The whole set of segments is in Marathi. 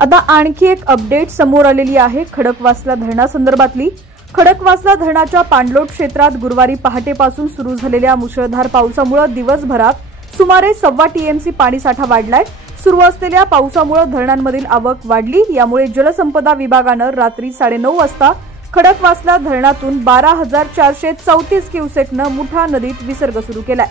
आता आणखी एक अपडेट समोर आलेली आहे खडकवासला धरणासंदर्भातली। खडकवासला धरणाच्या पाणलोट क्षेत्रात गुरुवारी पहाटेपासून सुरू झालेल्या मुसळधार पावसामुळे दिवसभरात सुमारे 1.25 टीएमसी पाणीसाठा वाढलाय। सुरू असलेल्या पावसामुळे धरणांमधील आवक वाढली। यामुळे जलसंपदा विभागाने रात्री 9:30 वाजता खडकवासला धरणातून 12,434 क्युसेकने मुठा नदीत विसर्ग सुरू केलाय।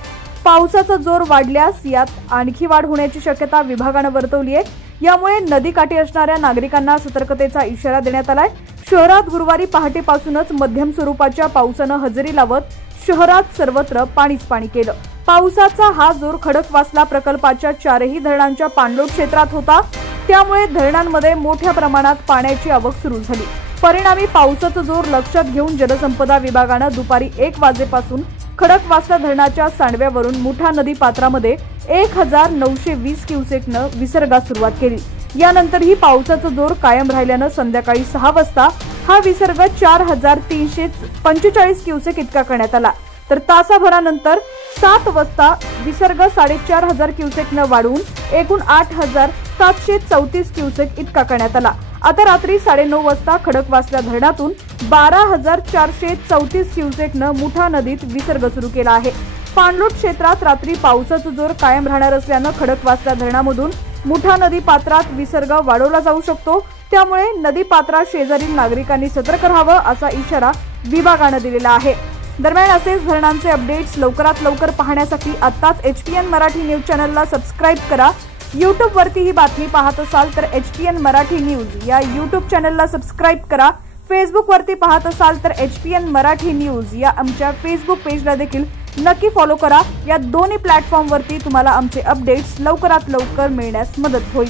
पावसाचा जोर वाढल्यास यात आणखी वाढ होण्याची शक्यता विभागाने वर्तवली आहे। यामुळे नदीकाठी असणाऱ्या नागरिकांना सतर्कतेचा इशारा देण्यात आलाय। शहरात गुरुवारी पहाटेपासूनच मध्यम स्वरूपाच्या पावसाने हजेरी लावत शहरात सर्वत्र पाणीच पाणी केलं। पावसाचा हा जोर खडकवासला प्रकल्पाच्या 4ही धरणांच्या पाणलोट क्षेत्रात होता। त्यामुळे धरणांमध्ये मोठ्या प्रमाणात पाण्याची आवक सुरू झाली। परिणामी पावसाचा जोर लक्षात घेऊन जलसंपदा विभागाने दुपारी 1 वाजेपासून खडकवासला धरणाच्या सांडव्यावरून मुठा नदी पात्रामध्ये 1920 क्युसेकने विसर्गास सुरुवात केली। यानंतरही पावसाचा जोर कायम राहिल्याने संध्याकाळी 6 वाजता हा विसर्ग 4,345 क्युसेक इतका करण्यात आला। तर तासाभरानंतर 7 वाजता विसर्ग 4,500 क्युसेकने वाढवून एकूण 8,734 क्युसेक इतका करण्यात आला। आता रात्री 9:30 वाजता खडकवासला धरणातून 12,434 क्युसेकने मुठा नदीत विसर्ग सुरू केला आहे। पाणलोट क्षेत्रात रात्री पावसाचा जोर कायम राहणार असल्याने खडकवासला धरणामधून मुठा नदी पात्रात विसर्ग वाढवला जाऊ शकतो। त्यामुळे नदी पात्रा शेजारील नागरिकांनी सतर्क राहावं असा इशारा विभागाने दिलेला आहे। दरम्यान असेच धरणांचे अपडेट्स लवकरात लवकर पाहण्यासाठी आत्ताच HPN मराठी न्यूज चॅनलला सबस्क्राइब करा। YouTube वरती ही बातमी पाहत असाल तर HPN मराठी न्यूज या YouTube चॅनलला सबस्क्राइब करा। फेसबुक वरती पाहत असाल तर HPN मराठी न्यूज या आमच्या फेसबुक पेजला देखील नक्की फॉलो करा। या दोन्ही प्लॅटफॉर्म वरती तुम्हाला आमचे अपडेट्स लवकरात लवकर मिळण्यास मदत होईल।